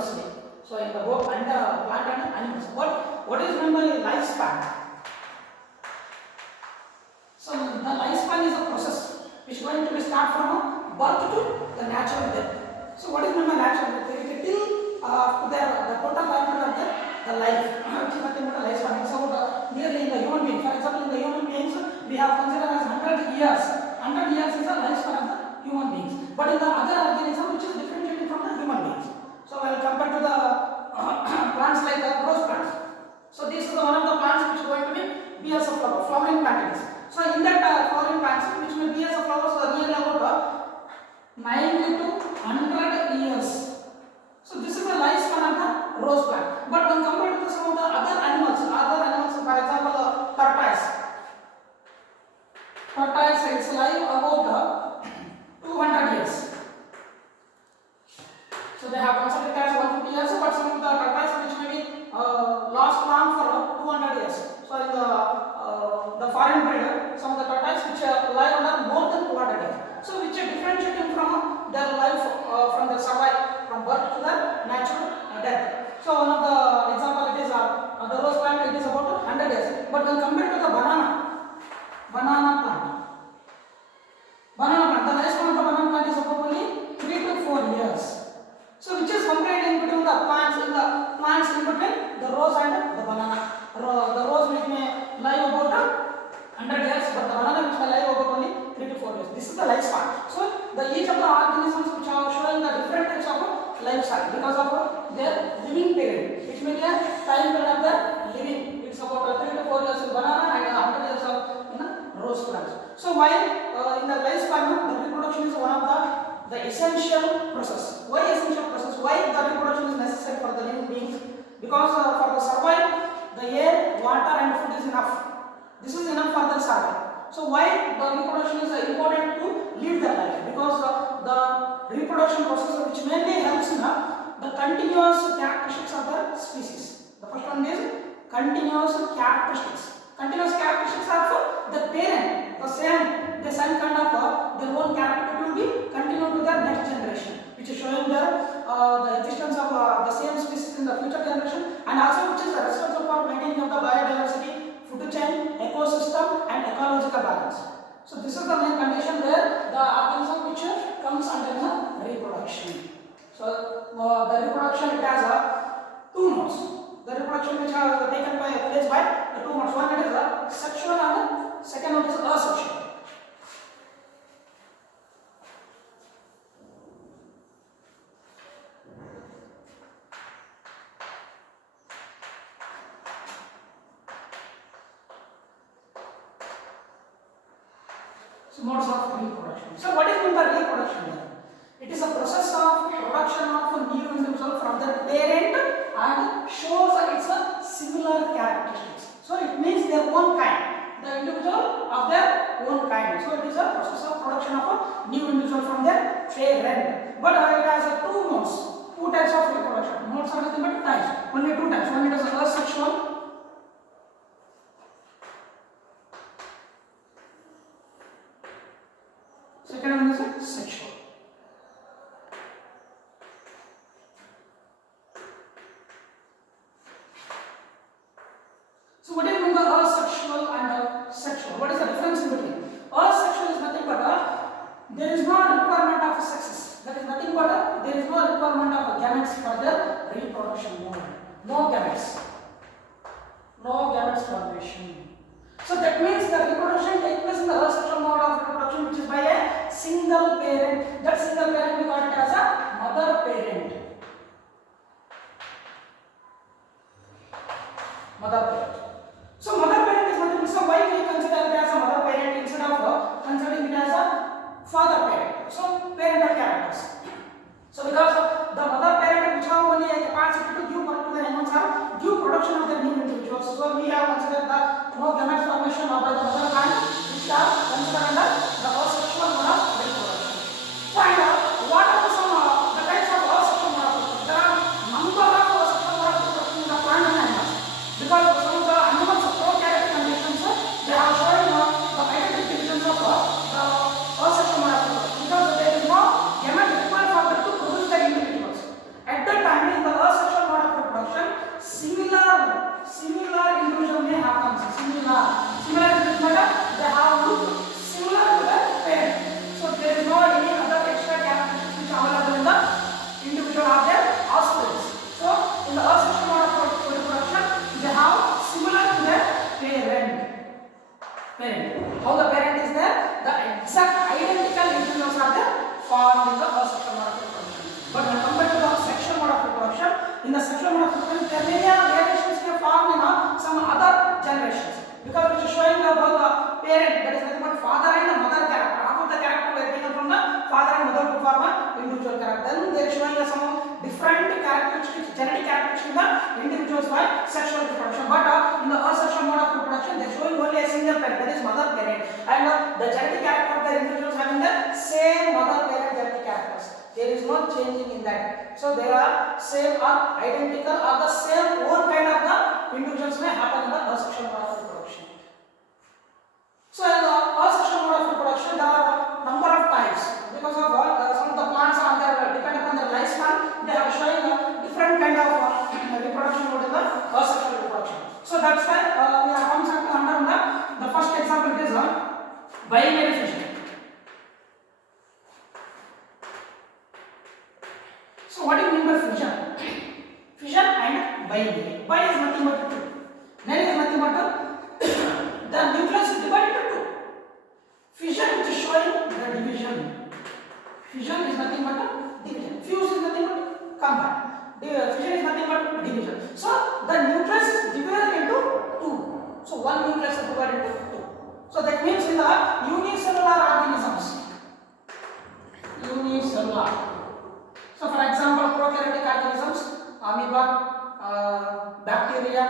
diversity. So in the both and plant and animals. What is meant by lifespan? So the lifespan is a process which is going to be start from birth to the natural death. So what is meant by natural death? It is till the total lifespan of the life, which is nothing but a lifespan. It's about nearly in the human being. For example, in the human beings, we have considered as 100 years. 100 years is the lifespan of the human beings. But in the other organism, which is differentiated from the human beings. So when compared to the plants like the rose plants. So this is one of the plants which is going to be years of flower, flowering plant. So in that flowering plants, which will be years of flowers, nearly about 90 to 100 years. So this is the lifespan of the rose plant. But when compared to some of the other animals, for example, tortoise its life about 200 years. So they have considered as 150 years, but some of the tortoise which may be last long for 200 years. So in the foreign breed, some of the tortoise which live under more than 200 years. So which are differentiating from their life from the survival from birth to the natural death. So one of the example it is the rose plant, it is about 100 years. But when compared to the banana plant, the lifespan of the banana plant is about only 3 to 4 years. So which is compared in between the plants in between the rose and the banana. The rose which may live about 100 years, but the banana which may live about only 3 to 4 years. This is the lifespan. So each of the organisms which are showing the different types of lifespan because of their living period, which may be a time period of their living. It's about 3 to 4 years in banana and 100 years of rose plants. So while in the lifespan, the reproduction is one of the essential process. Why essential process? Why the reproduction is necessary for the living beings? Because for the survival, the air, water and food is enough. This is enough for the survival. So why the reproduction is important to lead their life? Because the reproduction process which mainly helps in the continuous characteristics of the species. The first one is continuous characteristics. Continuous characteristics of the parent, the same kind of their own character will be continued to the next generation, which is showing the existence of the same species in the future generation, and also which is responsible for maintaining of the biodiversity, food chain, ecosystem and ecological balance. So this is the main condition where the organism which comes under the reproduction. So the reproduction, it has two modes. The reproduction which has taken place by the two modes. One it is sexual and the second one is asexual. So modes of reproduction. So what is meant by reproduction? It is a process of production of a new individual from the parent and shows its similar characteristics. So it means their own kind, the individual of their own kind. So it is a process of production of a new individual from their parent. But it has two modes, two types of reproduction. Modes are nothing but types. Only two types. One is asexual. Second one is sexual. So what is meant by asexual and sexual? What is the difference in between? Asexual is nothing but there is no requirement of sexes. That is nothing but there is no requirement of gametes for the reproduction mode. No gametes. No gametes formation. So that means the reproduction takes place in the asexual mode of reproduction, which is by a single parent. That single parent we call it as a mother parent. Mother parent. So mother parent is nothing. So why we consider it as a mother parent instead of considering it as a father parent? So parental characters. So because the mother parent which have only a capacity to give birth to the animals have give production of the new individuals. So we have considered the no gamete formation of the mother plant, which are considered under the asexual mode of reproduction. And what are some the types of asexual asexual mode of reproduction, there may have variations may form in some other generations because which is showing about the parent, that is nothing but father and mother character. Half of the character were taken from the father and mother to form a individual character. Then they are showing some different characteristics, genetic characteristics in the individuals by sexual reproduction. But in the asexual mode of reproduction, they are showing only a single parent, that is mother parent, and the genetic character of the individuals having the same mother parent genetic characters. There is no changing in that. So they are same or identical or the same own kind of the individuals may happen in the asexual mode of reproduction. So in the asexual mode of reproduction, there are number of types because of some of the plants are there depend upon their lifespan. They are showing a different kind of reproduction mode in the asexual reproduction. So that's why we are constantly under the first example it is binary fission. So what do you mean by fission? Fission and binary. Bi is nothing but two. Nary is nothing but the nucleus is divided into two. Fission which is showing the division. Fission is nothing but division. Fuse is nothing but combine. Fission is nothing but division. So the nucleus is divided into two. So one nucleus is divided into two. So that means in the unicellular organisms. Unicellular. So for example, prokaryotic organisms, amoeba, bacteria.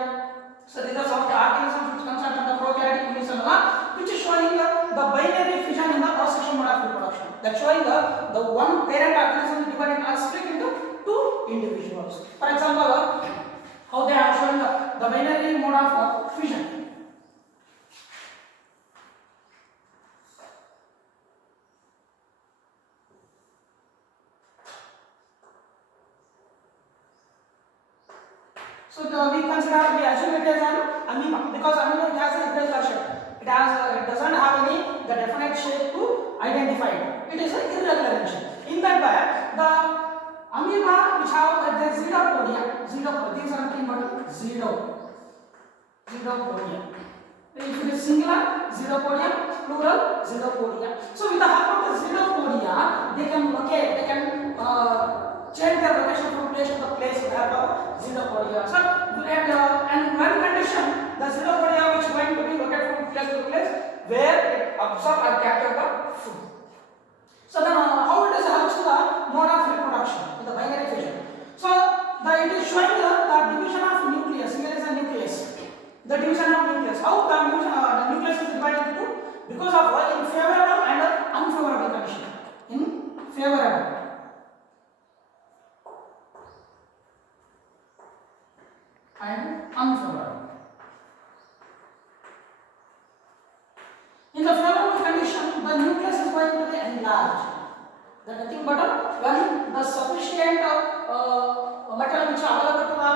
So these are some of the organisms which consist of the prokaryotic unicellular, which is showing the binary fission in the asexual mode of reproduction. That's showing the one parent organism divided or split into two individuals. For example, how they are showing the binary mode of fission. So we consider, we assume it as an amoeba because amoeba has an irregular shape. It doesn't have any the definite shape to identify it. It is an irregular in shape. In that way, the amoeba which have the xenopodia, these are nothing but xenopodia. If it is singular, xenopodia, plural, xenopodia. So with the help of the xenopodia, they can locate, they can change their location from place to the place with the help of xenopodia. So and one condition, the xenopodia which is going to be located from place to place where it absorbs or captures the food. So then how it is helps to the mode of reproduction in the binary fission. So it is showing the division of nucleus. Here is a nucleus. The division of nucleus. How the nucleus is divided into two? Because of in favorable and unfavorable condition. In favorable and unfavorable. In the favorable condition, the nucleus is going to be enlarged. That nothing but when the sufficient material which is available to the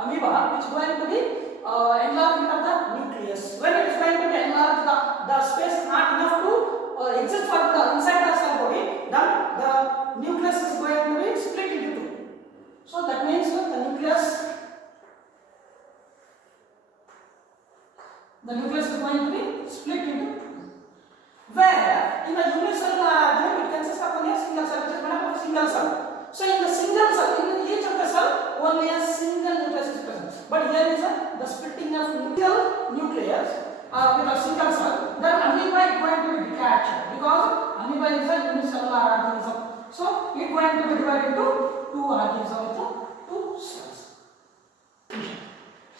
amoeba, which is going to be enlargement of the nucleus. When it is going to be enlarged, the space is not enough to exist for the inside the cell body, then the nucleus is going to be split into two. So that means the nucleus is going to be split into two. Where in the unicellular organism it consists of only a single cell, which is made up of single cell. So in the single cell, in each of the cell, only a single nucleus is present. But here is the splitting of nucleus with a single cell. Then amoeba is going to be detached because amoeba is a unicellular organism. So it is going to be divided into two organisms with two cells.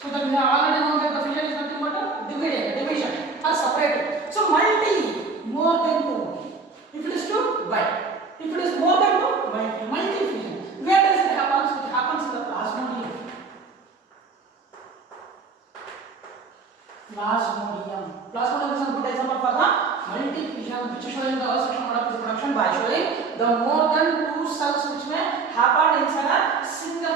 So that we have already known that the fission is nothing but a division or separated. So more than two. If it is two, bi. If it is more than two, multi-fission. Where does it happen? It happens in the plasmodium. Plasmodium is a good example for the multi-fission, which is showing the asexual mode of reproduction by showing the more than two cells which may happen inside a single